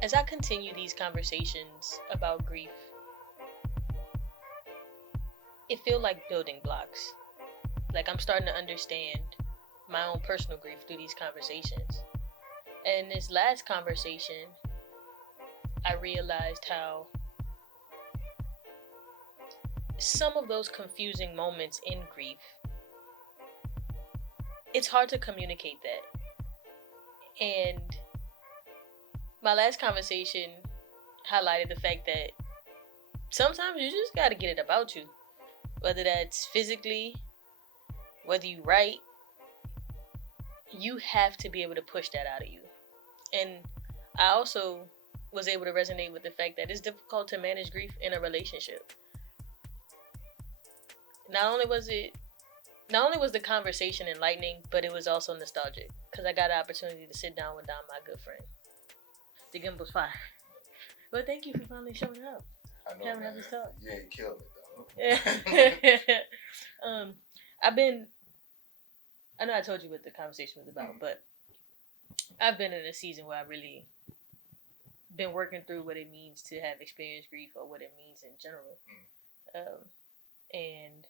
As I continue these conversations about grief, it feels like building blocks. Like I'm starting to understand my own personal grief through these conversations. And this last conversation, I realized how some of those confusing moments in grief, it's hard to communicate that. And my last conversation highlighted the fact that sometimes you just gotta get it about you. Whether that's physically, whether you write, you have to be able to push that out of you. And I also was able to resonate with the fact that it's difficult to manage grief in a relationship. Not only was it not only was the conversation enlightening, but it was also nostalgic because I got an opportunity to sit down with Dom, my good friend. The game was fire. But thank you for finally showing up. I know, having man. us talk. You ain't killed it, though. I've been. I know I told you what the conversation was about, but I've been in a season where I really been working through what it means to have experienced grief or what it means in general. And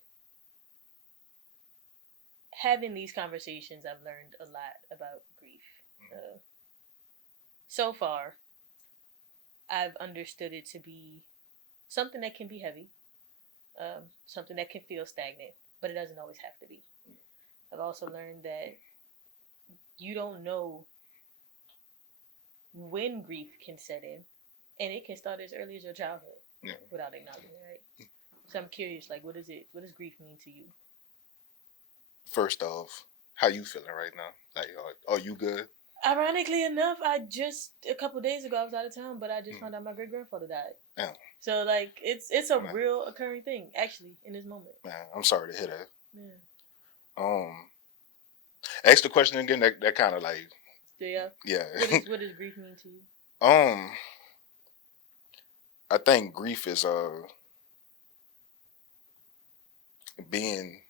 having these conversations, I've learned a lot about grief. So far, I've understood it to be something that can be heavy, something that can feel stagnant, but it doesn't always have to be. I've also learned that you don't know when grief can set in, and it can start as early as your childhood without acknowledging it, right? So I'm curious, like, what does grief mean to you? First off, how you feeling right now? Like, are you good? Ironically enough, I just a couple days ago I was out of town, but I just found out my great grandfather died. Yeah. So like it's a real occurring thing actually in this moment. Man, I'm sorry to hear that. Yeah. Ask the question again. That kind of like. Yeah. Yeah. What does grief mean to you? I think grief is being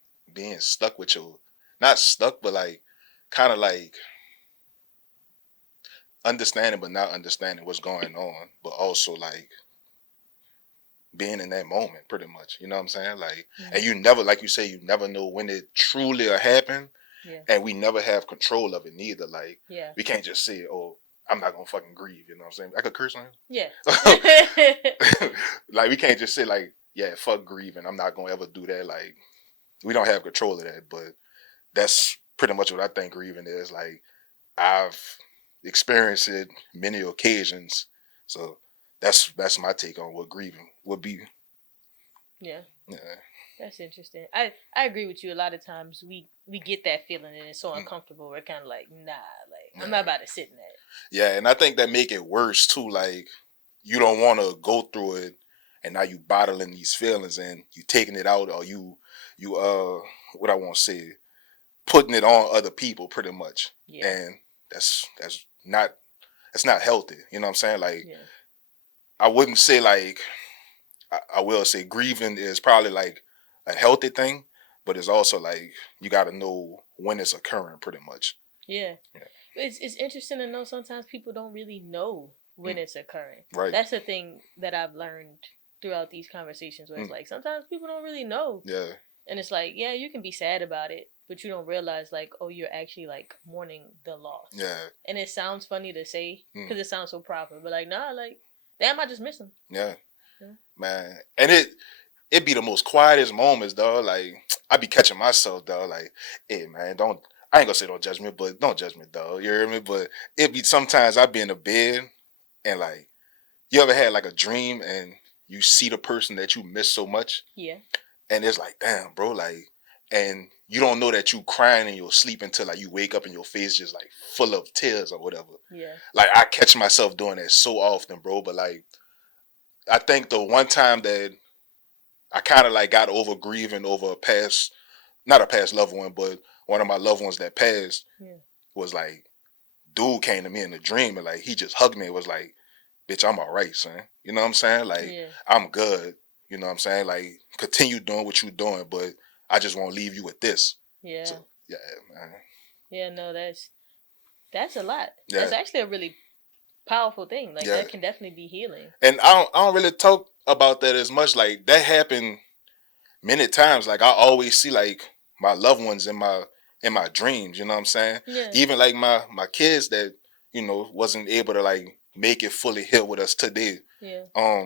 stuck with your, not stuck, but like kind of like understanding but not understanding what's going on, but also like being in that moment pretty much, you know what I'm saying? Like, and you never, like you say, you never know when it truly will happen. Yeah. And we never have control of it neither. Like, yeah. We can't just say, oh, I'm not gonna fucking grieve, you know what I'm saying? I could curse on him. Yeah. Like, we can't just say like, yeah, fuck grieving, I'm not gonna ever do that. Like, we don't have control of that, but that's pretty much what I think grieving is. Like, I've experienced it many occasions, so that's my take on what grieving would be. Yeah. That's interesting. I agree with you. A lot of times we get that feeling and it's so uncomfortable. We're kind of like, nah, like I'm not about to sit in that. Yeah, and I think that make it worse too. Like, you don't want to go through it, and now you bottling these feelings and you taking it out, or you what I want to say, putting it on other people pretty much. Yeah. And that's not healthy. You know what I'm saying? Like, I wouldn't say like, I will say grieving is probably like a healthy thing, but it's also like you got to know when it's occurring pretty much. Yeah. It's interesting to know sometimes people don't really know when it's occurring. Right. That's the thing that I've learned throughout these conversations where it's like sometimes people don't really know. Yeah. And it's like, yeah, you can be sad about it, but you don't realize like, oh, you're actually like mourning the loss. Yeah. And it sounds funny to say because it sounds so proper, but like, nah, like, damn, I just miss him. Yeah. Man. And it be the most quietest moments, though. Like, I be catching myself, though. Like, hey, man, I ain't gonna say don't judge me, but don't judge me, though. You hear me? But it be sometimes I be in the bed and like, you ever had like a dream and you see the person that you miss so much? Yeah. And it's like, damn, bro, like, and you don't know that you crying in your sleep until like you wake up and your face just like full of tears or whatever. Yeah. Like, I catch myself doing that so often, bro. But like, I think the one time that I kind of like got over grieving over not a past loved one, but one of my loved ones that passed was like, dude came to me in a dream and like, he just hugged me and was like, bitch, I'm all right, son. You know what I'm saying? Like, I'm good. You know what I'm saying? Like, continue doing what you're doing, but I just won't leave you with this. Yeah. So, yeah, man. Yeah, no, that's a lot. Yeah. That's actually a really powerful thing. Like, Yeah. that can definitely be healing. And I don't really talk about that as much. Like, that happened many times. Like, I always see like my loved ones in my dreams, you know what I'm saying? Yeah. Even like my kids that, you know, wasn't able to like make it fully here with us today. Yeah.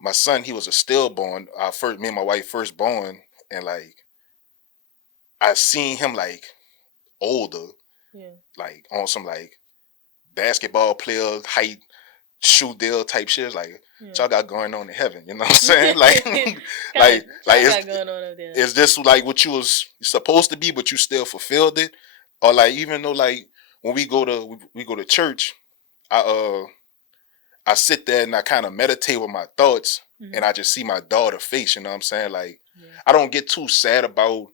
My son, he was a stillborn. Me and my wife first born, and like I seen him like older, Yeah. like on some like basketball player height shoe deal type shit. Like, Yeah. y'all got going on in heaven, you know what I'm saying? Like, like got going on up there. is this like what you was supposed to be, but you still fulfilled it? Or like, even though like when we go to church, I sit there and I kind of meditate with my thoughts, and I just see my daughter's face, you know what I'm saying? Like, I don't get too sad about,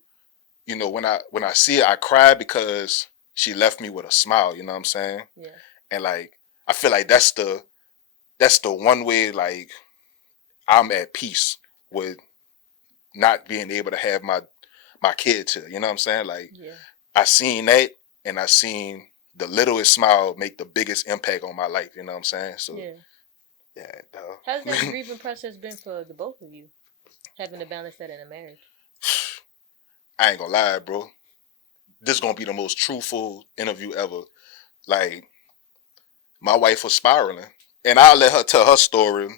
you know, when I see it, I cry because she left me with a smile, you know what I'm saying? Yeah. And like, I feel like that's the one way like I'm at peace with not being able to have my kids here, you know what I'm saying? Like, I seen that, and I seen the littlest smile make the biggest impact on my life, you know what I'm saying? So yeah, how's that grieving process been for the both of you, having to balance that in a marriage? I ain't gonna lie, bro. This is gonna be the most truthful interview ever. Like, my wife was spiraling, and I'll let her tell her story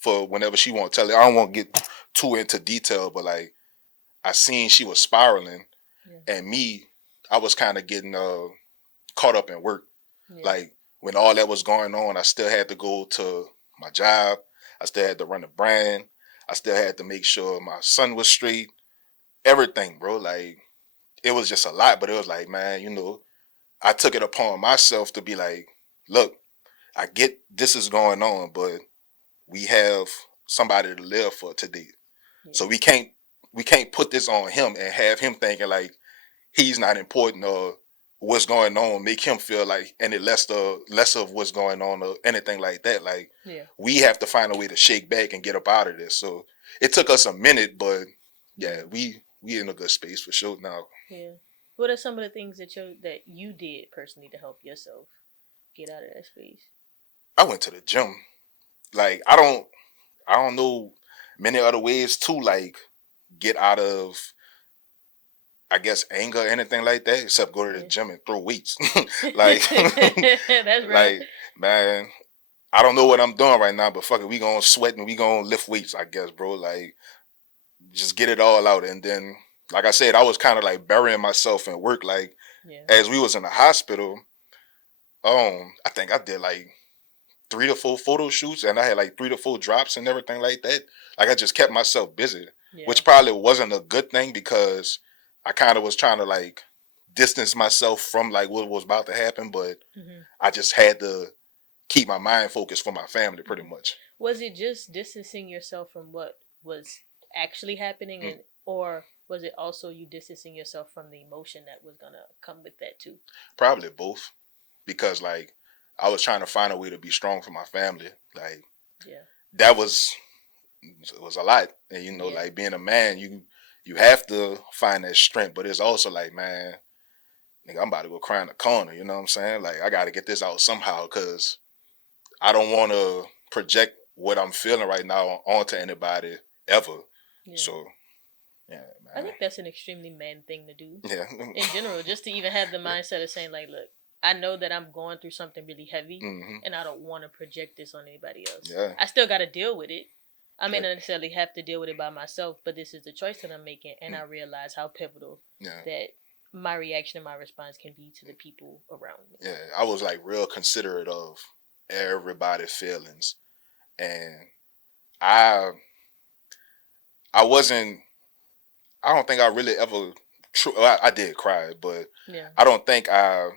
for whenever she want to tell it. I don't want to get too into detail, but like, I seen she was spiraling, and me, I was kind of getting caught up in work. Like, when all that was going on, I still had to go to my job. I still had to run the brand. I still had to make sure my son was straight. Everything, bro. Like, it was just a lot, but it was like, man, you know, I took it upon myself to be like, look, I get this is going on, but we have somebody to live for today. So we can't put this on him and have him thinking like he's not important, or what's going on make him feel like any less of what's going on or anything like that. Like, we have to find a way to shake back and get up out of this. So it took us a minute, but yeah, we in a good space for sure now. Yeah. What are some of the things that you did personally to help yourself get out of that space? I went to the gym. Like, I don't know many other ways to like get out of, I guess, anger or anything like that, except go to the gym and throw weights. Like, that's right. Like, man, I don't know what I'm doing right now, but fuck it, we gonna sweat and we gonna lift weights, I guess, bro. Like, just get it all out. And then, like I said, I was kind of like burying myself in work. Like, as we was in the hospital, I think I did like 3 to 4 photo shoots, and I had like 3 to 4 drops and everything like that. Like, I just kept myself busy, which probably wasn't a good thing because I kind of was trying to like distance myself from like what was about to happen, but I just had to keep my mind focused for my family, pretty much. Was it just distancing yourself from what was actually happening, and or was it also you distancing yourself from the emotion that was gonna come with that too? Probably both, because like I was trying to find a way to be strong for my family. Like, that was a lot, and you know, like being a man, you have to find that strength, but it's also like, man, nigga, I'm about to go cry in the corner. You know what I'm saying? Like, I got to get this out somehow because I don't want to project what I'm feeling right now onto anybody ever. So, yeah, man. I think that's an extremely man thing to do. Yeah. In general, just to even have the mindset of saying like, look, I know that I'm going through something really heavy, and I don't want to project this on anybody else. I still got to deal with it. I may not necessarily have to deal with it by myself, but this is the choice that I'm making, and I realize how pivotal that my reaction and my response can be to the people around me. Yeah, I was like real considerate of everybody's feelings, and I wasn't. I don't think I really ever. I did cry, but I don't think I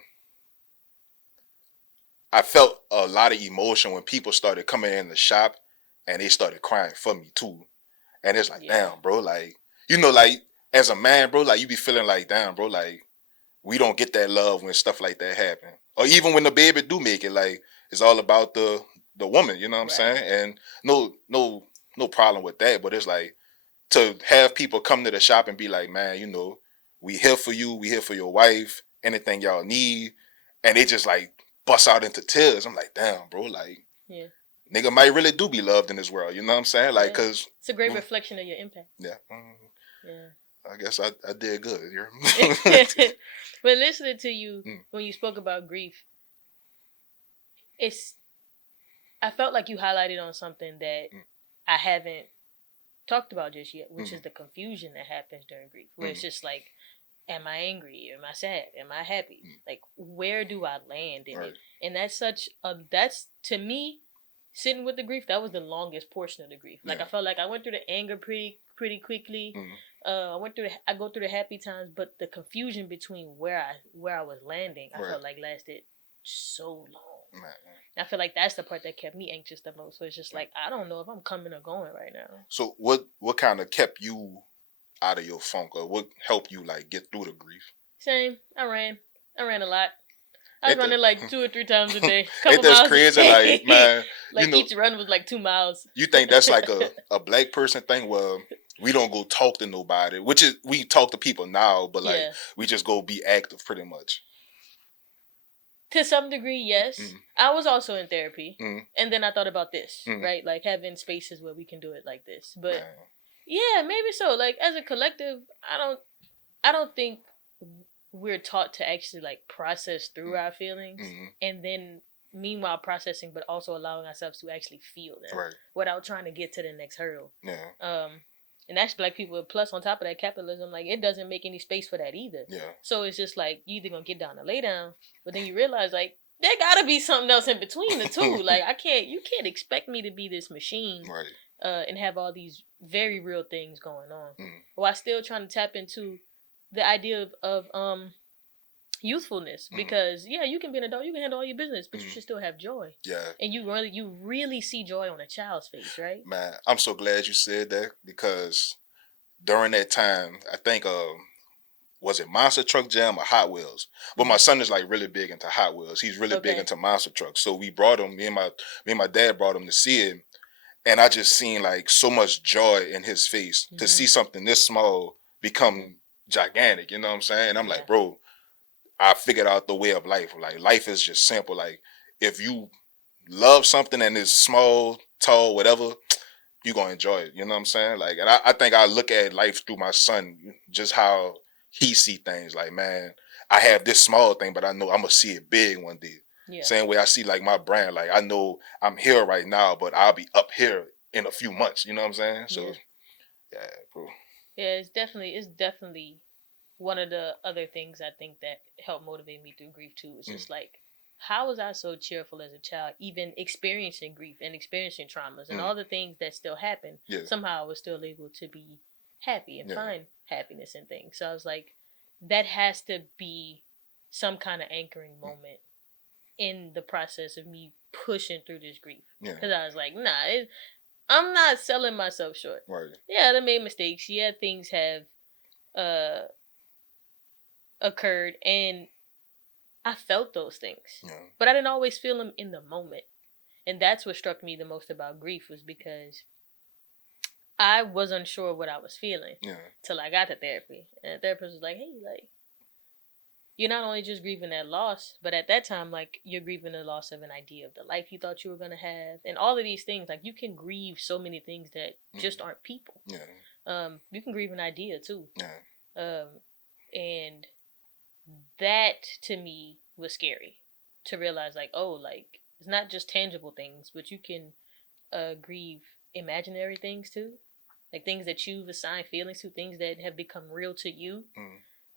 felt a lot of emotion when people started coming in the shop and they started crying for me too. And it's like, damn, bro, like, you know, like, as a man, bro, like, you be feeling like, damn, bro, like, we don't get that love when stuff like that happen. Or even when the baby do make it, like, it's all about the woman, you know what I'm saying? And no problem with that, but it's like, to have people come to the shop and be like, man, you know, we here for you, we here for your wife, anything y'all need. And they just like bust out into tears. I'm like, damn, bro, like, Yeah. nigga might really do be loved in this world. You know what I'm saying? Like, Yeah. cause It's a great reflection of your impact. yeah, Yeah. I guess I did good. When listening to you, Mm. when you spoke about grief, I felt like you highlighted on something that I haven't talked about just yet, which is the confusion that happens during grief, where it's just like, am I angry? Am I sad? Am I happy? Like, where do I land in it? And that's that's, to me, sitting with the grief, that was the longest portion of the grief. Like, I felt like I went through the anger pretty quickly. I go through the happy times, but the confusion between where I was landing, I felt like lasted so long. I feel like that's the part that kept me anxious the most. So it's just like, I don't know if I'm coming or going right now. So what kind of kept you out of your funk, or what helped you like get through the grief? Same. I ran a lot. I was running like 2 or 3 times a day, Ain't couple that miles crazy? a day. Like, man, like, each run was like 2 miles. You think that's like a black person thing? Well, we don't go talk to nobody, which is, we talk to people now, but like we just go be active pretty much. To some degree, yes. I was also in therapy, and then I thought about this, right? Like, having spaces where we can do it like this. But yeah, maybe so. Like, as a collective, I don't think we're taught to actually like process through our feelings, and then meanwhile processing, but also allowing ourselves to actually feel them without trying to get to the next hurdle. And that's black people. Plus, on top of that, capitalism, like, it doesn't make any space for that either. So it's just like, you either gonna get down or lay down, but then you realize, like, there gotta be something else in between the two. Like, you can't expect me to be this machine, and have all these very real things going on, while still trying to tap into the idea of youthfulness, because you can be an adult, you can handle all your business, but you should still have joy. And you really see joy on a child's face, right? Man, I'm so glad you said that, because during that time, I think was it Monster Truck Jam or Hot Wheels? But my son is like really big into Hot Wheels. He's really big into monster trucks. So we brought him, me and my dad brought him to see it, and I just seen like so much joy in his face to see something this small become gigantic, you know what I'm saying? I'm like, bro, I figured out the way of life. Like, life is just simple. Like, if you love something and it's small, tall, whatever, you're going to enjoy it. You know what I'm saying? Like, and I think I look at life through my son, just how he see things. Like, man, I have this small thing, but I know I'm going to see it big one day. Same way I see like my brand. Like, I know I'm here right now, but I'll be up here in a few months. You know what I'm saying? So, yeah, bro. Yeah, it's definitely one of the other things I think that helped motivate me through grief too. It's just like, how was I so cheerful as a child, even experiencing grief and experiencing traumas and all the things that still happen? Somehow I was still able to be happy and find happiness in things. So I was like, that has to be some kind of anchoring moment in the process of me pushing through this grief. Because I was like, nah, I'm not selling myself short. Yeah, I made mistakes. Yeah, things have occurred, and I felt those things, but I didn't always feel them in the moment. And that's what struck me the most about grief, was because I was unsure what I was feeling till I got to therapy. And the therapist was like, hey, like, you're not only just grieving that loss, but at that time, like, you're grieving the loss of an idea of the life you thought you were going to have, and all of these things. Like, you can grieve so many things that just aren't people. You can grieve an idea too. And that to me was scary, to realize, like, oh, like, it's not just tangible things, but you can grieve imaginary things too, like things that you've assigned feelings to, things that have become real to you.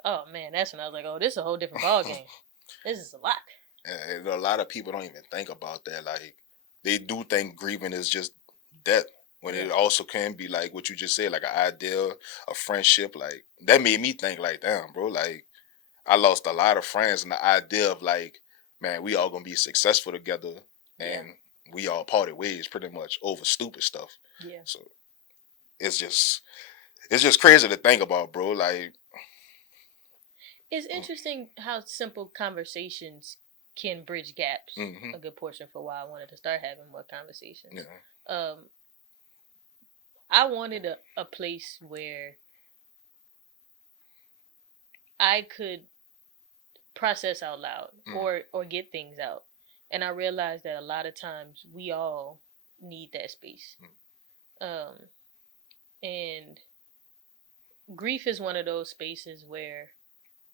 Oh man, that's when I was like, oh, this is a whole different ball game. This is a lot. And a lot of people don't even think about that. Like, they do think grieving is just death, when it also can be like what you just said, like an ideal, a friendship. Like, that made me think, like, damn, bro, like, I lost a lot of friends, and the idea of like, man, we all gonna be successful together, and we all parted ways pretty much over stupid stuff. So it's just crazy to think about, bro. Like, it's interesting how simple conversations can bridge gaps. A good portion for why I wanted to start having more conversations. I wanted a place where I could process out loud, or get things out And I realized that a lot of times we all need that space. Um, and grief is one of those spaces where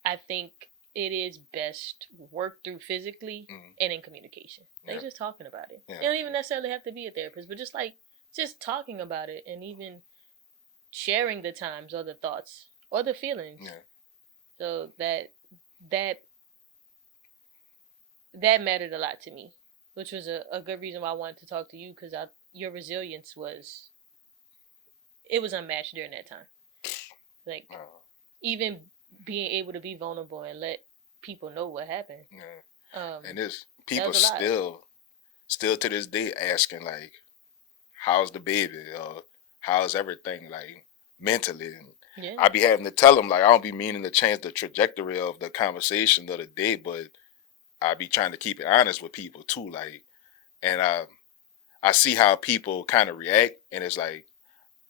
I think it is best worked through physically and in communication. Like just talking about it. You don't even necessarily have to be a therapist, but just talking about it and even sharing the times or the thoughts or the feelings. Yeah. So that mattered a lot to me, which was a good reason why I wanted to talk to you, because your resilience was unmatched during that time. Like even being able to be vulnerable and let people know what happened. Yeah. And there's people still to this day asking like, how's the baby, or how's everything, like mentally. And I be having to tell them like, I don't be meaning to change the trajectory of the conversation of the day, but I be trying to keep it honest with people too. Like, and I see how people kind of react, and it's like,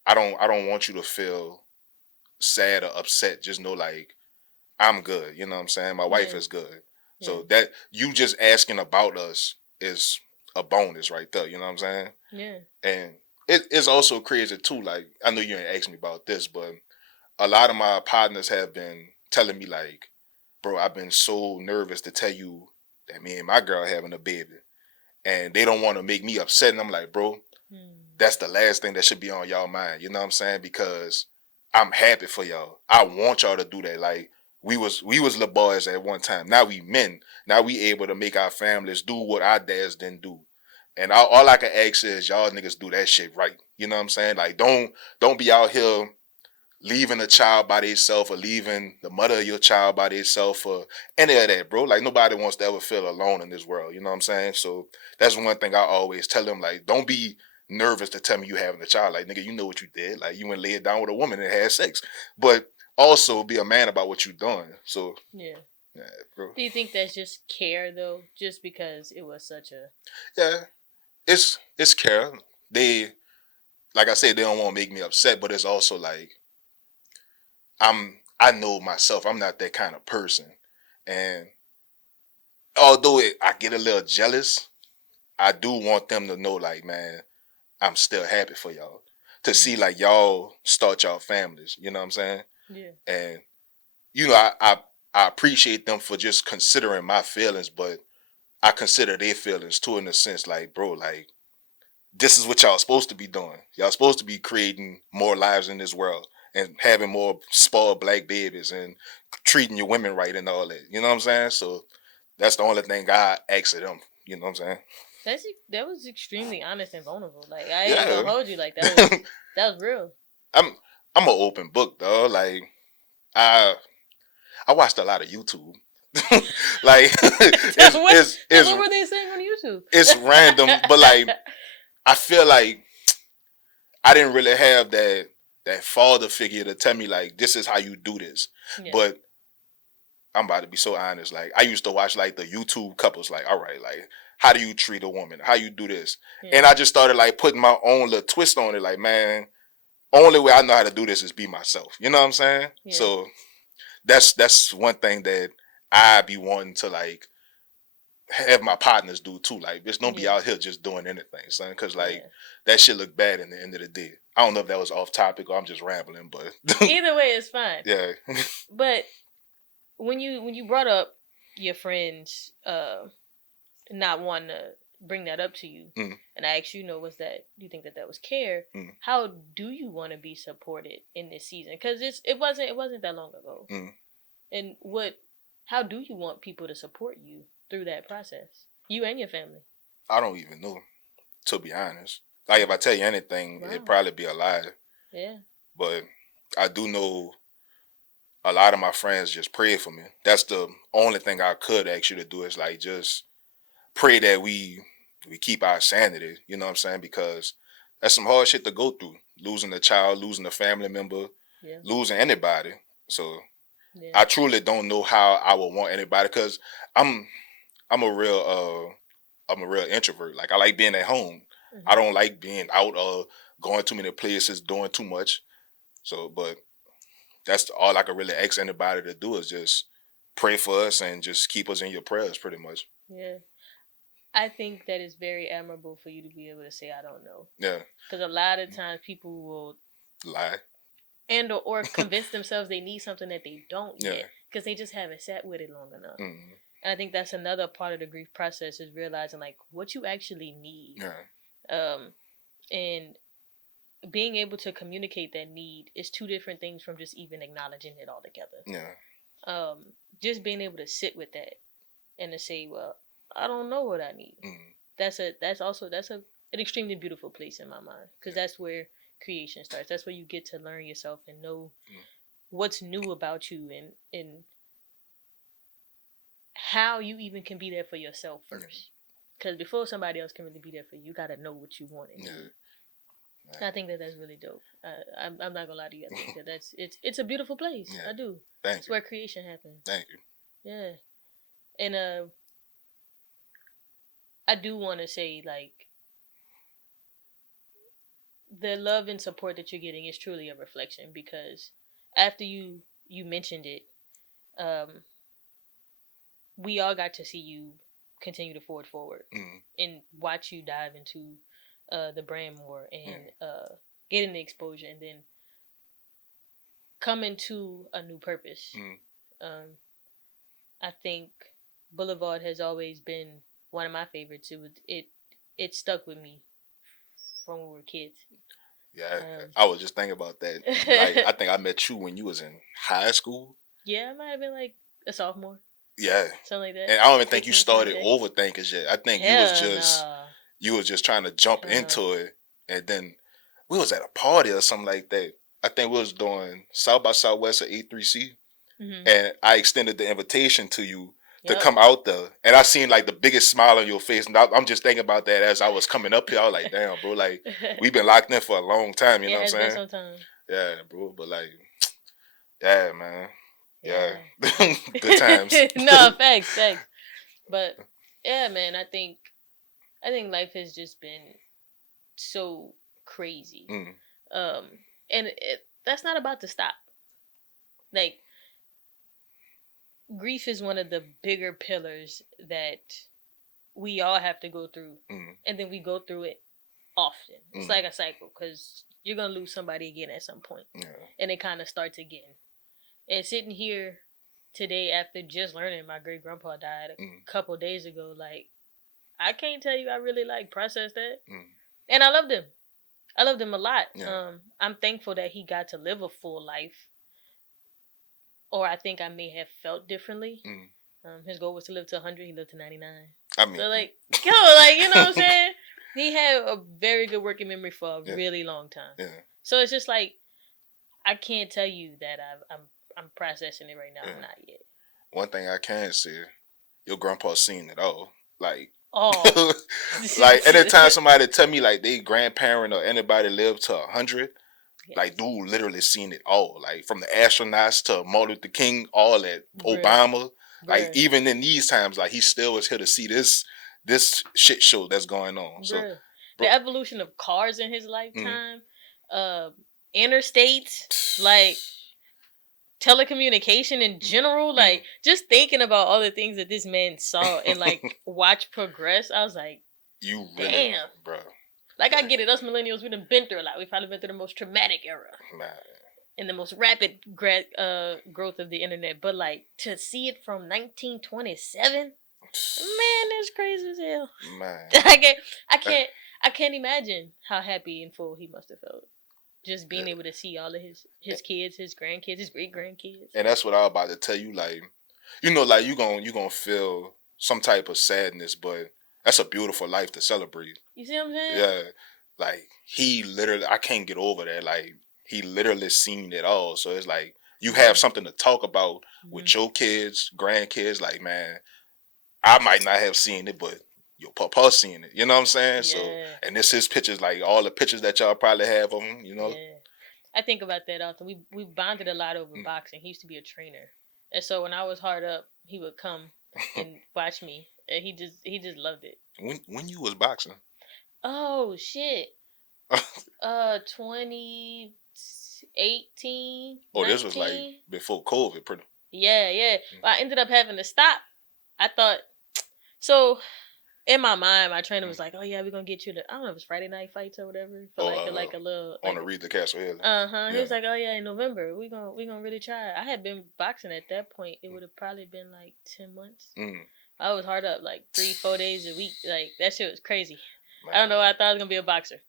I don't want you to feel sad or upset. Just know like, I'm good. You know what I'm saying? My wife is good. So that you just asking about us is a bonus right there. You know what I'm saying? Yeah. And it's also crazy too. Like, I know you ain't asked me about this, but a lot of my partners have been telling me like, bro, I've been so nervous to tell you that me and my girl having a baby, and they don't want to make me upset. And I'm like, bro, that's the last thing that should be on y'all mind. You know what I'm saying? Because I'm happy for y'all. I want y'all to do that. Like, we was little boys at one time. Now we men. Now we able to make our families do what our dads didn't do. And all I can ask is y'all niggas do that shit right. You know what I'm saying? Like, don't be out here leaving a child by themselves, or leaving the mother of your child by themselves, or any of that, bro. Like, nobody wants to ever feel alone in this world. You know what I'm saying? So that's one thing I always tell them. Like, don't be nervous to tell me you having a child. Like, nigga, you know what you did. Like, you went lay it down with a woman and had sex. But also be a man about what you're doing. So yeah, bro. Do you think that's just care though? Just because it was such a it's care. They, like I said, they don't want to make me upset, but it's also like, I know myself, I'm not that kind of person. And although I get a little jealous, I do want them to know, like, man, I'm still happy for y'all. To see like y'all start y'all families, you know what I'm saying? Yeah. And you know, I appreciate them for just considering my feelings, but I consider their feelings too, in the sense like, bro, like, this is what y'all supposed to be doing. Y'all supposed to be creating more lives in this world and having more spoiled black babies and treating your women right and all that. You know what I'm saying? So that's the only thing I ask of them. You know what I'm saying? That was extremely honest and vulnerable. Like, I ain't gonna hold you. Like, that was real. I'm an open book, though. Like, I watched a lot of YouTube. Like, what were they saying on YouTube? It's random, but like, I feel like I didn't really have that father figure to tell me like, this is how you do this. Yeah. But I'm about to be so honest. Like, I used to watch like the YouTube couples. Like, all right, like, how do you treat a woman? How you do this? Yeah. And I just started like putting my own little twist on it. Like, man, only way I know how to do this is be myself. You know what I'm saying? Yeah. So that's one thing that I be wanting to like have my partners do too. Like, just don't be out here just doing anything, son. Because like, that shit look bad in the end of the day. I don't know if that was off topic or I'm just rambling, but either way, it's fine. Yeah. But when you brought up your friends not wanting to bring that up to you, and I asked you, do you think that was care? How do you want to be supported in this season? Because it wasn't that long ago. And how do you want people to support you through that process, you and your family? I don't even know, to be honest. Like, if I tell you anything, it'd probably be a lie. Yeah. But I do know a lot of my friends just pray for me. That's the only thing I could ask you to do, is like, just pray that we keep our sanity. You know what I'm saying? Because that's some hard shit to go through. Losing a child, losing a family member, losing anybody. So I truly don't know how I would want anybody, because I'm a real introvert. Like, I like being at home. I don't like being out or going too many places, doing too much. So, but that's all I can really ask anybody to do, is just pray for us and just keep us in your prayers, pretty much. Yeah. I think that it's very admirable for you to be able to say I don't know. Yeah. Because a lot of times people will Lie. and or convince themselves they need something that they don't Yeah. yet because they just haven't sat with it long enough. Mm. And I think that's another part of the grief process is realizing like what you actually need. Yeah. And being able to communicate that need is two different things from just even acknowledging it altogether. Yeah. Just being able to sit with that and to say, well, I don't know what I need. Mm. That's an extremely beautiful place in my mind because that's where creation starts. That's where you get to learn yourself and know what's new about you and how you even can be there for yourself first. Because before somebody else can really be there for you, you gotta know what you want and need. I think that that's really dope. I'm not gonna lie to you. I think that it's a beautiful place. Yeah. I do. Thank it's you. where creation happens. Thank you. Yeah, and I do want to say like the love and support that you're getting is truly a reflection because after you mentioned it, um, we all got to see you continue to forward and watch you dive into the brand more and getting the exposure and then come into a new purpose. I think Boulevard has always been one of my favorites. It stuck with me from when we were kids. Yeah, I was just thinking about that. Like, I think I met you when you was in high school. Yeah, I might have been like a sophomore. Yeah, something like that. And I don't even think you started overthinking shit. I think you was just trying to jump into it, and then we was at a party or something like that. I think we was doing South by Southwest at A3C, and I extended the invitation to you to come out there, and I seen like the biggest smile on your face, and I'm just thinking about that as I was coming up here. I was like, damn, bro, like we've been locked in for a long time. You know what I'm saying? Been some time. Yeah, bro, but like, yeah, man. Yeah. Good times. No, facts. But yeah, man, I think life has just been so crazy. And that's not about to stop. Like grief is one of the bigger pillars that we all have to go through. And then we go through it often. It's like a cycle because you're going to lose somebody again at some point. And it kind of starts again. And sitting here today after just learning my great grandpa died a couple days ago, like I can't tell you I really like processed that. And I loved him. I loved him a lot. I'm thankful that he got to live a full life. Or I think I may have felt differently. His goal was to live to 100. He lived to 99. I mean, so like, you know what I'm saying? He had a very good working memory for a really long time. So it's just like I can't tell you that I'm processing it right now. I'm not yet. One thing I can say, your grandpa's seen it all. Like, like anytime somebody tell me like they grandparent or anybody lived to 100, like dude literally seen it all. Like from the astronauts to Martin Luther King, all that Obama. Like even in these times, like he still was here to see this shit show that's going on. So the evolution of cars in his lifetime, interstates, like telecommunication in general, like just thinking about all the things that this man saw and like watch progress, I was like, you really, damn, bro. Like I get it, us millennials, we done been through a lot. We've probably been through the most traumatic era. Man. And the most rapid growth of the internet. But like to see it from 1927, man, that's crazy as hell. Man. I can't imagine how happy and full he must have felt. Just being able to see all of his kids, his grandkids, his great grandkids. And that's what I was about to tell you. Like, you know, like you gonna feel some type of sadness, but that's a beautiful life to celebrate. You see what I'm saying? Yeah. Like he literally, I can't get over that. Like he literally seen it all. So it's like you have something to talk about with your kids, grandkids. Like, man, I might not have seen it, but your papa seen it. You know what I'm saying? Yeah. So, and this is pictures, like all the pictures that y'all probably have of him. You know. Yeah. I think about that often. We bonded a lot over boxing. He used to be a trainer, and so when I was hard up, he would come and watch me. And he just loved it. When you was boxing? Oh shit. 2018. Oh, 19. This was like before COVID, pretty. Yeah. But I ended up having to stop. I thought so. in my mind, my trainer was like, "Oh yeah, we're gonna get you I don't know if it's Friday night fights or whatever for like a little on the Read the Castle Hill. He was like, "Oh yeah, in November we gonna really try." I had been boxing at that point. It would have probably been like 10 months. I was hard up like 3-4 days a week. Like that shit was crazy. Man. I don't know. I thought I was gonna be a boxer.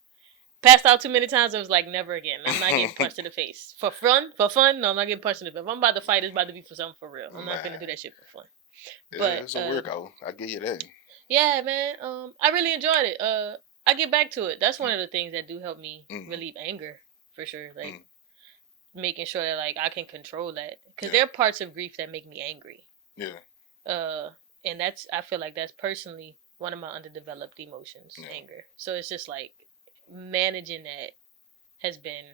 Passed out too many times. I was like, never again. I'm not getting punched in the face for fun. For fun, no, I'm not getting punched in the face. If I'm about to fight, it's about to be for something for real. I'm not gonna do that shit for fun. Yeah, but it's a workout. I give you that. Yeah, man. I really enjoyed it. I get back to it. That's one of the things that do help me relieve anger for sure. Like making sure that like I can control that because there are parts of grief that make me angry. Yeah. And I feel like that's personally one of my underdeveloped emotions, anger. So it's just like managing that has been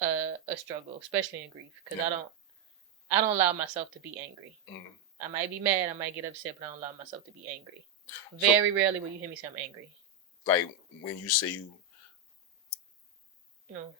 a struggle, especially in grief, because I don't allow myself to be angry. I might be mad, I might get upset, but I don't allow myself to be angry. Very rarely will you hear me say I'm angry. Like when you say you. No.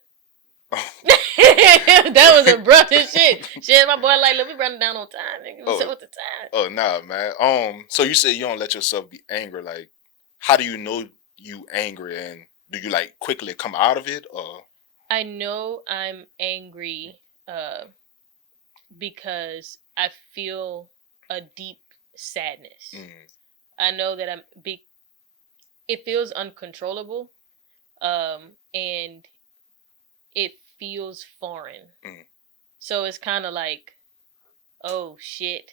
That was abrupt as shit. Shit, my boy like, let me run down on time. Nigga, what's up with the time? Oh nah, man. So you say you don't let yourself be angry. Like, how do you know you angry, and do you like quickly come out of it, or? I know I'm angry, because I feel a deep sadness. I know that it feels uncontrollable, and it feels foreign. So it's kind of like, oh shit,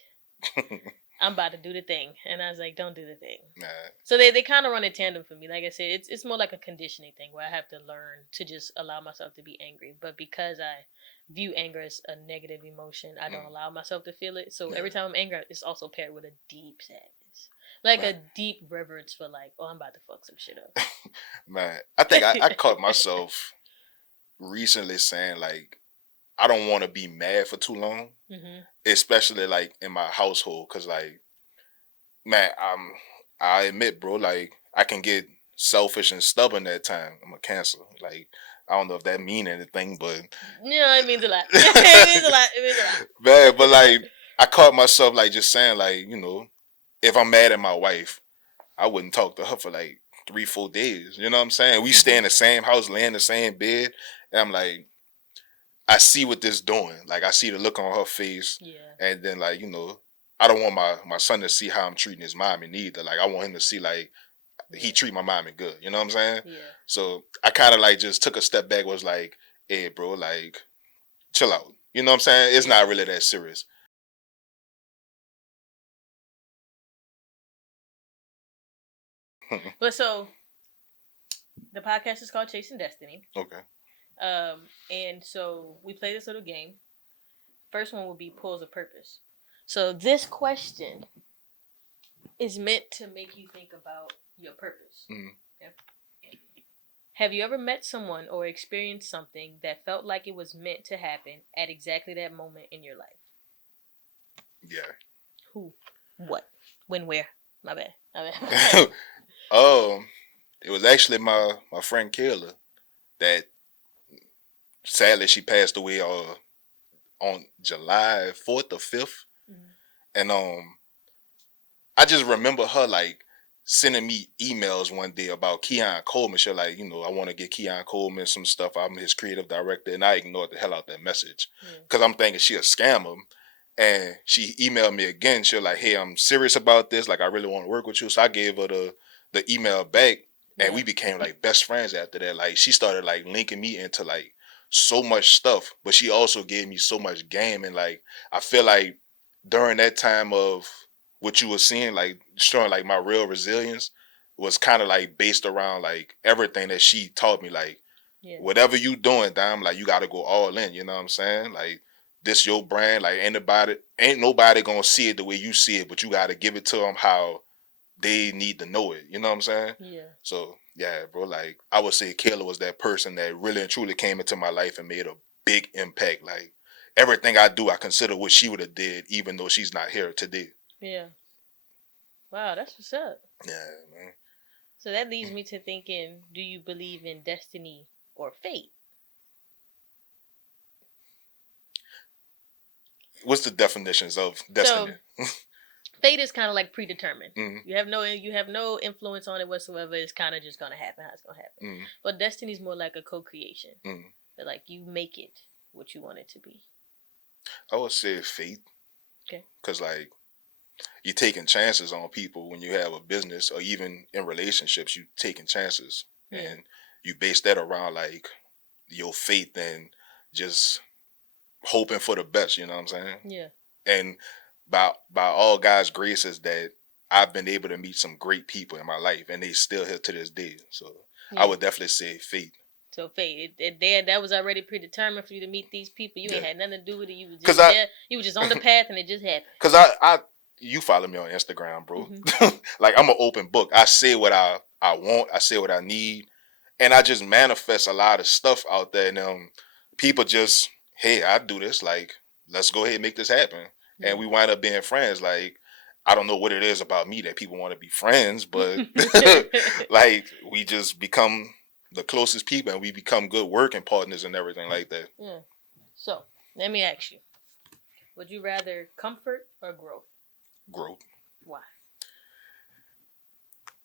I'm about to do the thing, and I was like, don't do the thing. Nah. So they kind of run in tandem for me. Like I said, it's more like a conditioning thing where I have to learn to just allow myself to be angry. But because I view anger as a negative emotion, I don't allow myself to feel it. So every time I'm angry, it's also paired with a deep sadness, like a deep reverence for like, oh, I'm about to fuck some shit up. Man, I think I caught myself recently saying like, I don't want to be mad for too long, especially like in my household, because like, man, I admit, bro, like I can get selfish and stubborn at time. I'm a Cancer. Like, I don't know if that mean anything, but yeah, it means a lot. It means a lot. It means a lot. Man, but like I caught myself like just saying like, if I'm mad at my wife, I wouldn't talk to her for like 3-4 days. You know what I'm saying? We stay in the same house, lay in the same bed, and I'm like, I see what this doing. Like I see the look on her face, and then like I don't want my son to see how I'm treating his mommy neither. Like I want him to see like he treat my mommy good. You know what I'm saying? Yeah. So I kind of like just took a step back. Was like, hey, bro, like chill out. You know what I'm saying? It's not really that serious. But so the podcast is called Chasing Destiny. Okay. And so we play this little game. First one will be Pulls of Purpose. So this question is meant to make you think about your purpose. Okay? Have you ever met someone or experienced something that felt like it was meant to happen at exactly that moment in your life? Yeah. Who? What? When? Where? My bad. It was actually my friend Kayla that sadly she passed away on July 4th or 5th. And I just remember her like sending me emails one day about Keon Coleman. She like, I want to get Keon Coleman some stuff. I'm his creative director, and I ignored the hell out that message because I'm thinking she a scammer. And she emailed me again. She was like, hey, I'm serious about this. Like, I really want to work with you. So I gave her the email back, and we became like best friends after that. Like, she started like linking me into like so much stuff, but she also gave me so much game. And like, I feel like during that time of what you were seeing, like showing like my real resilience was kind of like based around like everything that she taught me. Like, whatever you doing, Dom, like you got to go all in. You know what I'm saying? Like, this your brand, like ain't nobody gonna see it the way you see it, but you gotta give it to them how they need to know it. You know what I'm saying? Yeah. So yeah, bro, like I would say Kayla was that person that really and truly came into my life and made a big impact. Like everything I do, I consider what she would have did, even though she's not here today. Yeah. Wow, that's what's up. Yeah, man. So that leads me to thinking, do you believe in destiny or fate? What's the definitions of destiny? So, fate is kind of like predetermined. Mm-hmm. You have no influence on it whatsoever. It's kind of just gonna happen how it's gonna happen. Mm-hmm. But destiny is more like a co-creation. Mm-hmm. But like you make it what you want it to be. I would say fate. Okay. Because like you're taking chances on people when you have a business, or even in relationships, you taking chances, and you base that around like your faith and just hoping for the best. You know what I'm saying? Yeah. And by all God's graces, that I've been able to meet some great people in my life, and they still here to this day. So I would definitely say faith. So fate, that was already predetermined for you to meet these people. You ain't had nothing to do with it. You was just there. You was just on the path, and it just happened. Cause you follow me on Instagram, bro. Mm-hmm. Like I'm an open book. I say what I want. I say what I need, and I just manifest a lot of stuff out there. And people just, hey, I do this. Like, let's go ahead and make this happen. Yeah. And we wind up being friends. Like, I don't know what it is about me that people want to be friends, but like we just become the closest people, and we become good working partners and everything like that. Yeah. So let me ask you: would you rather comfort or growth? Growth. Why?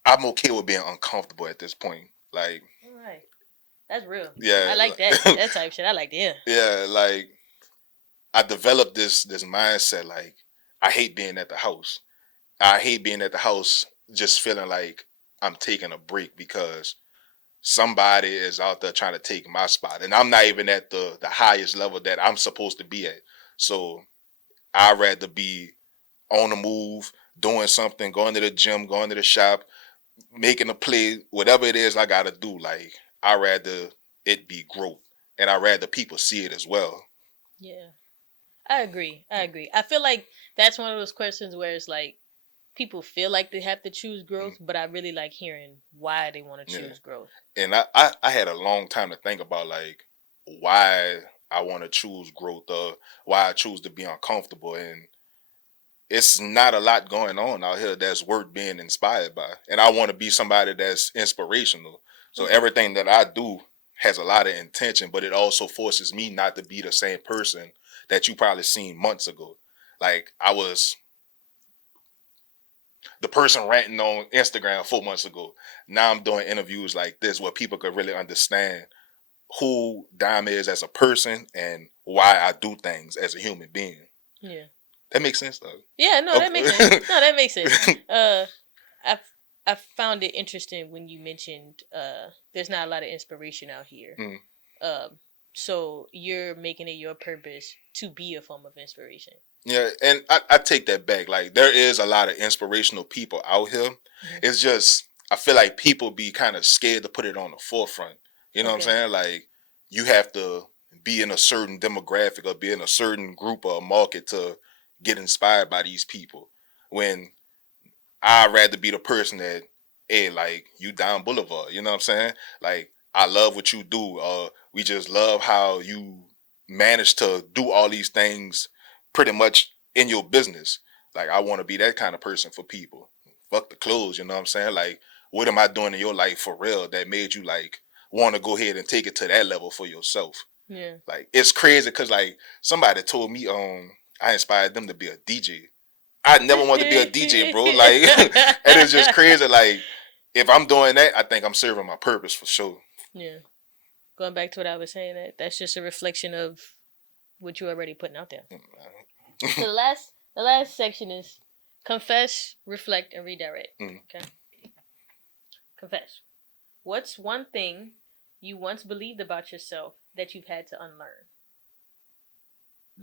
I'm okay with being uncomfortable at this point. Like, all right, that's real. Yeah, I like that. That type of shit. I like that. Yeah, like I developed this mindset. Like, I hate being at the house. I hate being at the house just feeling like I'm taking a break because somebody is out there trying to take my spot, and I'm not even at the highest level that I'm supposed to be at. So I'd rather be on the move, doing something, going to the gym, going to the shop, making a play, whatever it is I gotta do. Like, I'd rather it be growth, and I'd rather people see it as well. Yeah, I agree. I feel like that's one of those questions where it's like people feel like they have to choose growth, but I really like hearing why they want to choose growth. And I had a long time to think about like why I want to choose growth, or why I choose to be uncomfortable. And it's not a lot going on out here that's worth being inspired by. And I want to be somebody that's inspirational. So everything that I do has a lot of intention, but it also forces me not to be the same person that you probably seen months ago. Like, I was the person ranting on Instagram 4 months ago. Now I'm doing interviews like this where people could really understand who Dom is as a person and why I do things as a human being. Yeah. That makes sense, though. Yeah, no, that makes sense. No, that makes sense. I found it interesting when you mentioned there's not a lot of inspiration out here. So you're making it your purpose to be a form of inspiration. Yeah, and I take that back. Like, there is a lot of inspirational people out here. It's just, I feel like people be kind of scared to put it on the forefront. You know what I'm saying? Like, you have to be in a certain demographic or be in a certain group or market to get inspired by these people. When I'd rather be the person that, hey, like, you Dom Boulevard. You know what I'm saying? Like, I love what you do. We just love how you manage to do all these things pretty much in your business. Like, I want to be that kind of person for people. Fuck the clothes, you know what I'm saying? Like, what am I doing in your life for real that made you like want to go ahead and take it to that level for yourself? Yeah. Like, it's crazy because like somebody told me I inspired them to be a DJ. I never wanted to be a DJ, bro. Like, and it's just crazy. Like, if I'm doing that, I think I'm serving my purpose for sure. Yeah. Going back to what I was saying, that's just a reflection of what you're already putting out there. So the last section is confess, reflect, and redirect. Okay. Confess. What's one thing you once believed about yourself that you've had to unlearn?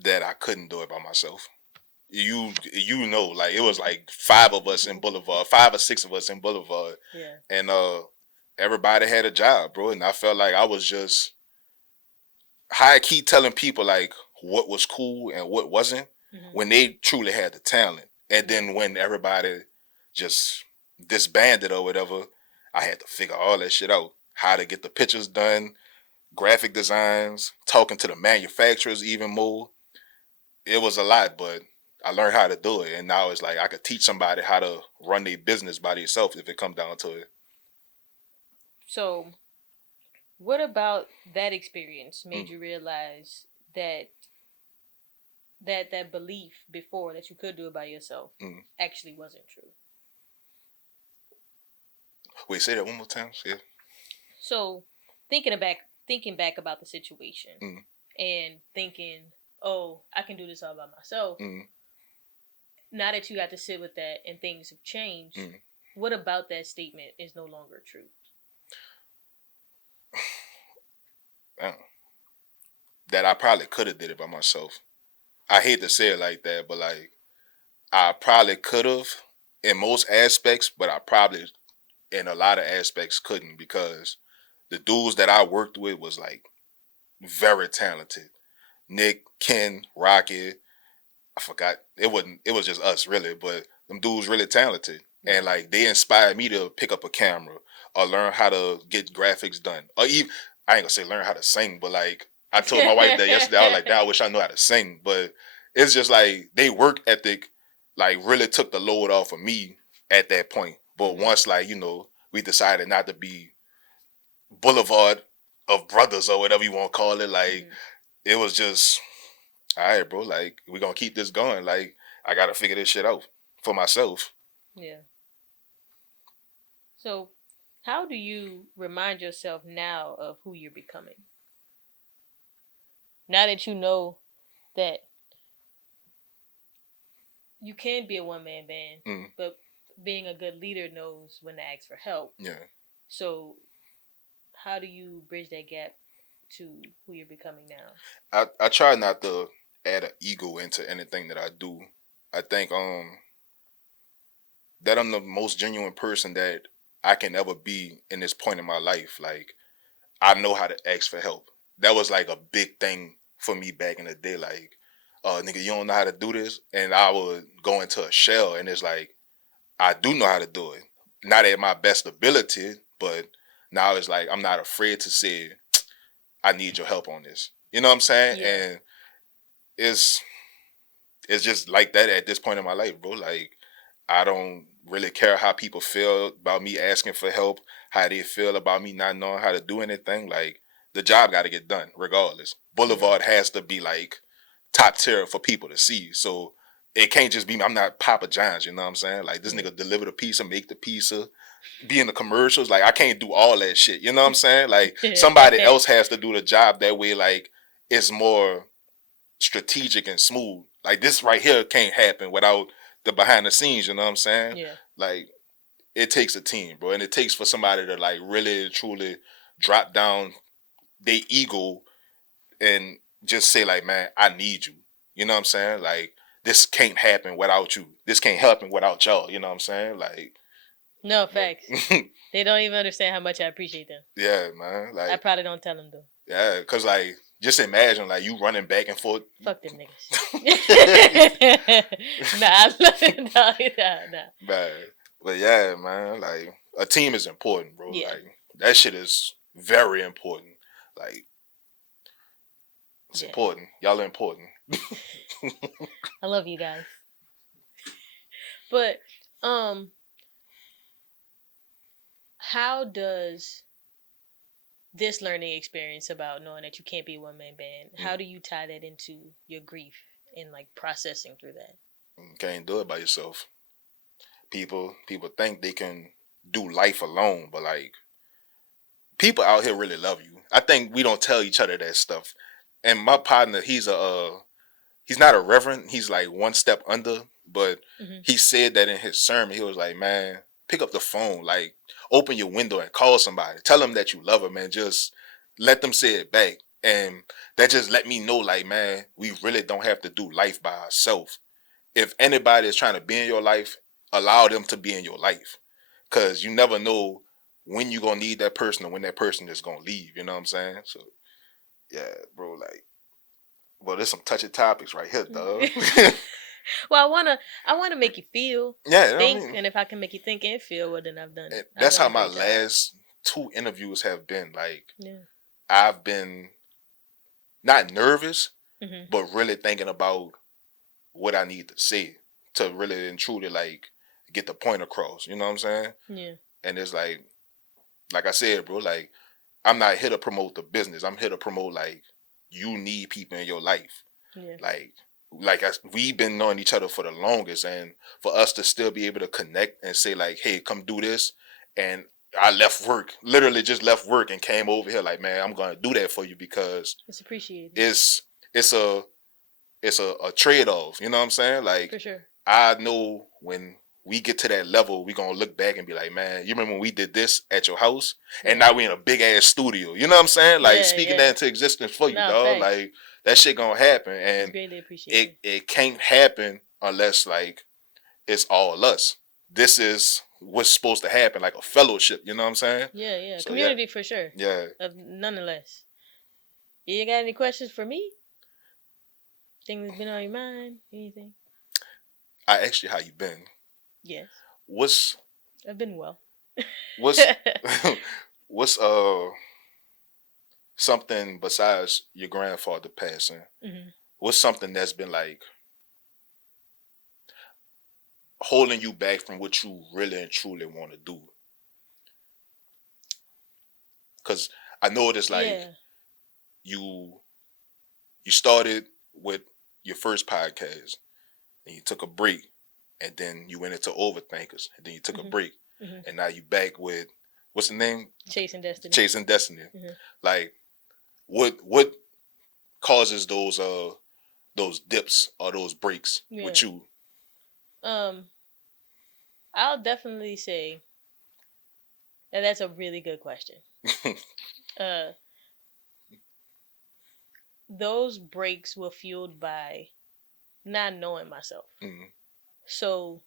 That I couldn't do it by myself. You know, like, it was like 5 of us in Boulevard, 5 or 6 of us in Boulevard. Yeah. And everybody had a job, bro. And I felt like I was just high key telling people like what was cool and what wasn't when they truly had the talent. And then when everybody just disbanded or whatever, I had to figure all that shit out. How to get the pictures done, graphic designs, talking to the manufacturers even more. It was a lot, but I learned how to do it. And now it's like I could teach somebody how to run their business by themselves if it comes down to it. So, what about that experience made you realize that that belief before that you could do it by yourself actually wasn't true. Wait, say that one more time. Say it. So thinking back about the situation and thinking, oh, I can do this all by myself. Now that you got to sit with that and things have changed, what about that statement is no longer true? That I probably could have did it by myself. I hate to say it like that, but like I probably could have in most aspects, but I probably in a lot of aspects couldn't, because the dudes that I worked with was like very talented. Nick, Ken, Rocket, I forgot. It was just us really, but them dudes really talented. And like they inspired me to pick up a camera or learn how to get graphics done. Or even I ain't gonna say learn how to sing, but like I told my wife that yesterday, I was like, I wish I knew how to sing. But it's just like they work ethic like really took the load off of me at that point. But once like, we decided not to be Boulevard of brothers or whatever you want to call it, like it was just all right, bro, like we gonna keep this going. Like I gotta figure this shit out for myself. Yeah. So how do you remind yourself now of who you're becoming? Now that you know that you can be a one-man band, but being a good leader knows when to ask for help. Yeah. So how do you bridge that gap to who you're becoming now? I try not to add an ego into anything that I do. I think that I'm the most genuine person that I can ever be in this point in my life. Like I know how to ask for help. That was like a big thing for me back in the day. Like, nigga, you don't know how to do this? And I would go into a shell and it's like, I do know how to do it. Not at my best ability, but now it's like, I'm not afraid to say, I need your help on this. You know what I'm saying? Yeah. And it's just like that at this point in my life, bro. Like, I don't really care how people feel about me asking for help, how they feel about me not knowing how to do anything. Like, the job got to get done regardless. Boulevard has to be like top tier for people to see. So it can't just be me. I'm not Papa John's, you know what I'm saying? Like, this nigga deliver the pizza, make the pizza, be in the commercials. Like, I can't do all that shit, you know what I'm saying? Like, somebody else has to do the job that way. Like, it's more strategic and smooth. Like, this right here can't happen without the behind the scenes, you know what I'm saying? Yeah. Like, it takes a team, bro. And it takes for somebody to like really truly drop down their ego and just say like, man, I need you. You know what I'm saying? Like, this can't happen without you. This can't happen without y'all. You know what I'm saying? Like, no, facts. They don't even understand how much I appreciate them. Yeah, man. Like, I probably don't tell them though. Yeah, cause like just imagine like you running back and forth. Fuck them niggas. nah. But yeah, man. Like a team is important, bro. Yeah. Like that shit is very important. Like it's important. Y'all are important. I love you guys. But how does this learning experience about knowing that you can't be a one-man band, how do you tie that into your grief and like processing through that? You can't do it by yourself. People think they can do life alone, but like people out here really love you. I think we don't tell each other that stuff. And my partner, he's not a reverend. He's like one step under, but he said that in his sermon. He was like, man, pick up the phone, like open your window and call somebody. Tell them that you love them, and just let them say it back. And that just let me know, like, man, we really don't have to do life by ourselves. If anybody is trying to be in your life, allow them to be in your life. Because you never know when you're going to need that person or when that person is going to leave. You know what I'm saying? So, yeah, bro, like, well, there's some touchy topics right here, dog. Well, I wanna make you feel, think, and if I can make you think and feel, well, then I've done it. That's how my last 2 interviews have been. Like, I've been not nervous, but really thinking about what I need to say to really and truly like get the point across. You know what I'm saying? Yeah. And it's like I said, bro, like I'm not here to promote the business. I'm here to promote like you need people in your life. Yeah. Like like we've been knowing each other for the longest, and for us to still be able to connect and say like, hey, come do this, and I left work, literally just left work and came over here like, man, I'm gonna do that for you because it's appreciated. It's a trade off. You know what I'm saying? Like, for sure. I know when we get to that level, we gonna look back and be like, man, you remember when we did this at your house, and now we in a big ass studio. You know what I'm saying? Like, speaking that into existence for you, dog. Facts. Like, that shit gonna happen, and it's greatly appreciated. It can't happen unless like it's all us. This is what's supposed to happen, like a fellowship. You know what I'm saying? Yeah. So, community for sure. Yeah. Nonetheless, you got any questions for me? Things that's been on your mind? Anything? I asked you how you been. Yes. I've been well. What's something besides your grandfather passing? Mm-hmm. What's something that's been like holding you back from what you really and truly want to do? Because I know it's like you started with your first podcast, and you took a break, and then you went into Overthinkers, and then you took a break, and now you back with, what's the name? Chasing Destiny. Chasing Destiny. Like, what causes those dips or those breaks with you? I'll definitely say that that's a really good question. Those breaks were fueled by not knowing myself. Mm-hmm. So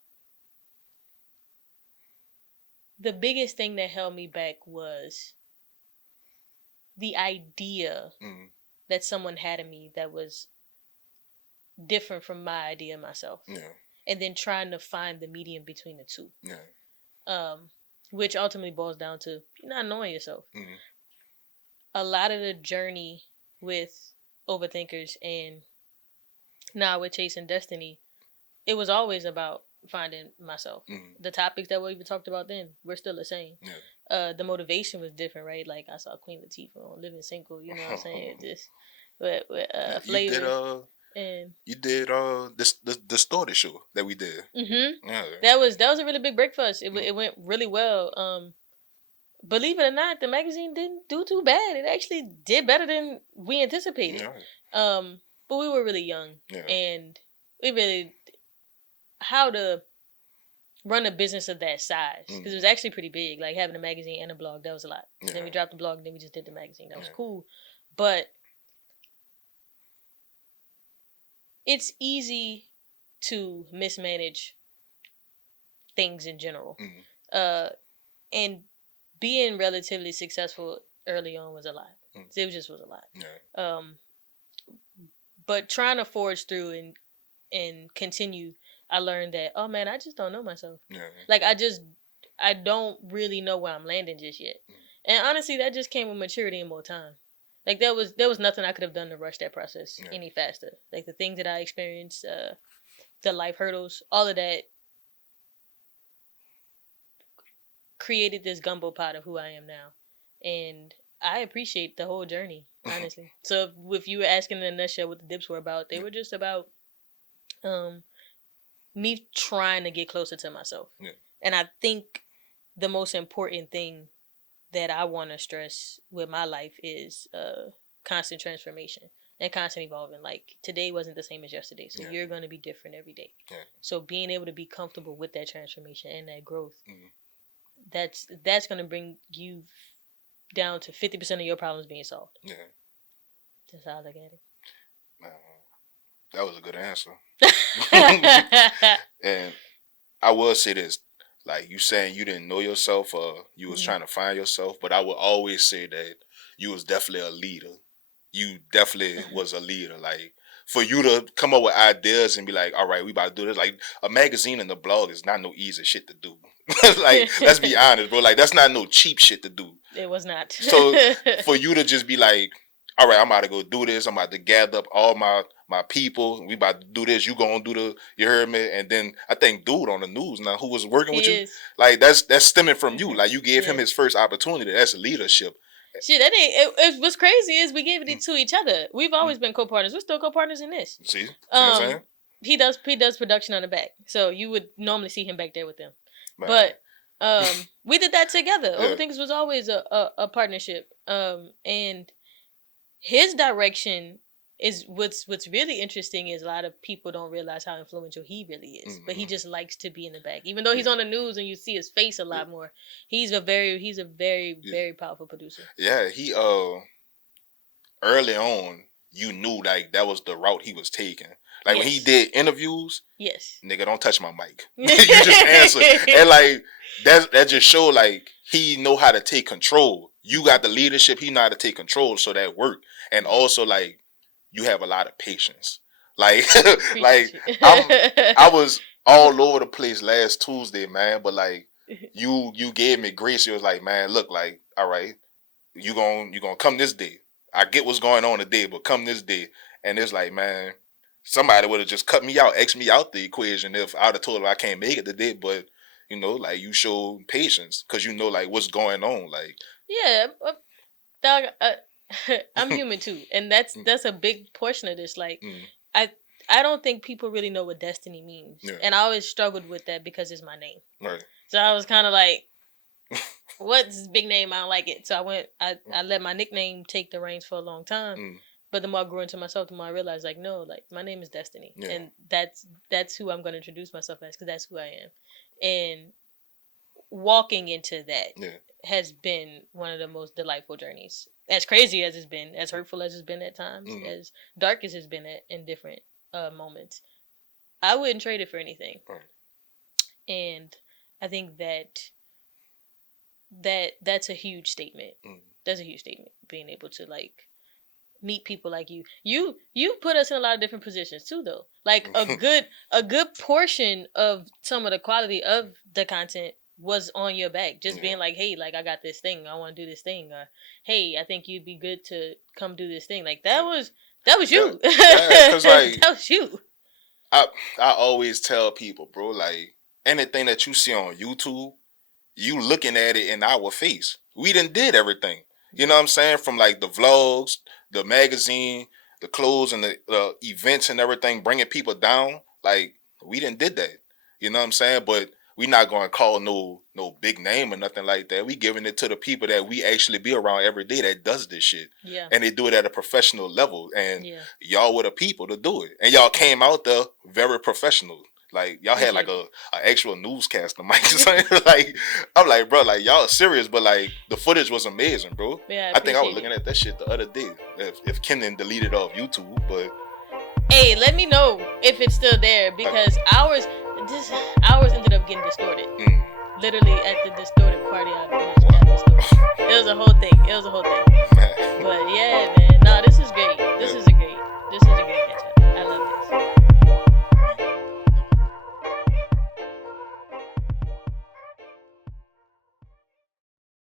the biggest thing that held me back was the idea that someone had of me that was different from my idea of myself. Yeah. And then trying to find the medium between the two. Yeah. Which ultimately boils down to not knowing yourself. Mm-hmm. A lot of the journey with Overthinkers and now with Chasing Destiny, it was always about finding myself. Mm-hmm. The topics that we even talked about then were still the same. Yeah. The motivation was different, right? Like I saw Queen Latifah on Living Single, you know what I'm saying? Just with Flavor. You did this the Distorted show that we did. Mm-hmm. Yeah. That was a really big break for us. It went really well. Believe it or not, the magazine didn't do too bad. It actually did better than we anticipated. Yeah. But we were really young, and we really how to run a business of that size, because it was actually pretty big. Like having a magazine and a blog, that was a lot. Yeah. Then we dropped the blog, and then we just did the magazine. That was cool, but it's easy to mismanage things in general. Mm-hmm. And being relatively successful early on was a lot. Mm-hmm. It just was a lot. Yeah. But trying to forge through and continue, I learned that, oh man, I just don't know myself. Yeah. Like I don't really know where I'm landing just yet. Mm-hmm. And honestly, that just came with maturity and more time. Like there was nothing I could have done to rush that process any faster. Like the things that I experienced, the life hurdles, all of that created this gumbo pot of who I am now. And I appreciate the whole journey, honestly. So if you were asking in a nutshell what the dips were about, they were just about me trying to get closer to myself. Yeah. And I think the most important thing that I want to stress with my life is constant transformation and constant evolving. Like today wasn't the same as yesterday, so you're going to be different every day. Yeah. So being able to be comfortable with that transformation and that growth, that's going to bring you down to 50% of your problems being solved. Yeah, that's how I look at it. That was a good answer. And I will say this. Like you saying you didn't know yourself or you was trying to find yourself, but I would always say that you was definitely a leader. You definitely was a leader. Like for you to come up with ideas and be like, all right, we about to do this. Like a magazine and a blog is not no easy shit to do. Like, let's be honest, bro. Like that's not no cheap shit to do. It was not. So for you to just be like, all right, I'm about to go do this. I'm about to gather up all my people. We about to do this. You gonna do you heard me? And then I think dude on the news now who was working with you, like that's stemming from you. Like you gave him his first opportunity. That's leadership. Shit, that ain't. What's crazy is we gave it to each other. We've always been co-partners. We're still co-partners in this. See what I'm saying? He does production on the back, so you would normally see him back there with them. Man. But we did that together. Yeah. Overthings was always a partnership. And his direction is what's really interesting is a lot of people don't realize how influential he really is. Mm-hmm. But he just likes to be in the back, even though he's on the news and you see his face a lot more. He's a very very powerful producer. Yeah, he early on you knew like that was the route he was taking. Like when he did interviews, nigga, don't touch my mic. You just answer, and like that just showed like he know how to take control. You got the leadership, he know how to take control, so that worked. And also like you have a lot of patience. Like like I was all over the place last Tuesday, man. But like you gave me grace. You was like, man, look, like all right, you gonna come this day. I get what's going on today, but come this day, and it's like, man. Somebody would have just cut me out, X me out the equation if I'd have told him I can't make it today. But, you know, like, you show patience because you know, like, what's going on. Like, yeah, dog, I'm human too. And that's a big portion of this. Like, I don't think people really know what destiny means. Yeah. And I always struggled with that because it's my name. Right. So I was kind of like, what's this big name? I don't like it. So I let my nickname take the reins for a long time. But the more I grew into myself, the more I realized, like, no, like, my name is Destiny. Yeah. And that's who I'm going to introduce myself as, because that's who I am. And walking into that has been one of the most delightful journeys. As crazy as it's been, as hurtful as it's been at times, as dark as it's been in different moments. I wouldn't trade it for anything. Right. And I think that's a huge statement. That's a huge statement, being able to, like, meet people like you. You put us in a lot of different positions too, though. Like a good portion of some of the quality of the content was on your back. Just being like, hey, like I got this thing, I want to do this thing, or hey, I think you'd be good to come do this thing. Like that was you. Yeah, 'cause, like, that was you. I always tell people, bro, like anything that you see on YouTube, you looking at it in our face. We done did everything. You know what I'm saying? From like the vlogs, the magazine, the clothes, and the events and everything, bringing people down. Like, we done did that. You know what I'm saying? But we not going to call no big name or nothing like that. We giving it to the people that we actually be around every day that does this shit. Yeah. And they do it at a professional level. And y'all were the people to do it. And y'all came out there very professional. Like, y'all had like a actual newscaster mic. Like, I'm like, bro, like, y'all are serious, but like, the footage was amazing, bro. Yeah, I think I was looking at that shit the other day. If Kenan deleted off YouTube, but hey, let me know if it's still there, because ours ended up getting distorted. Literally at the distorted party, I finished. It was a whole thing.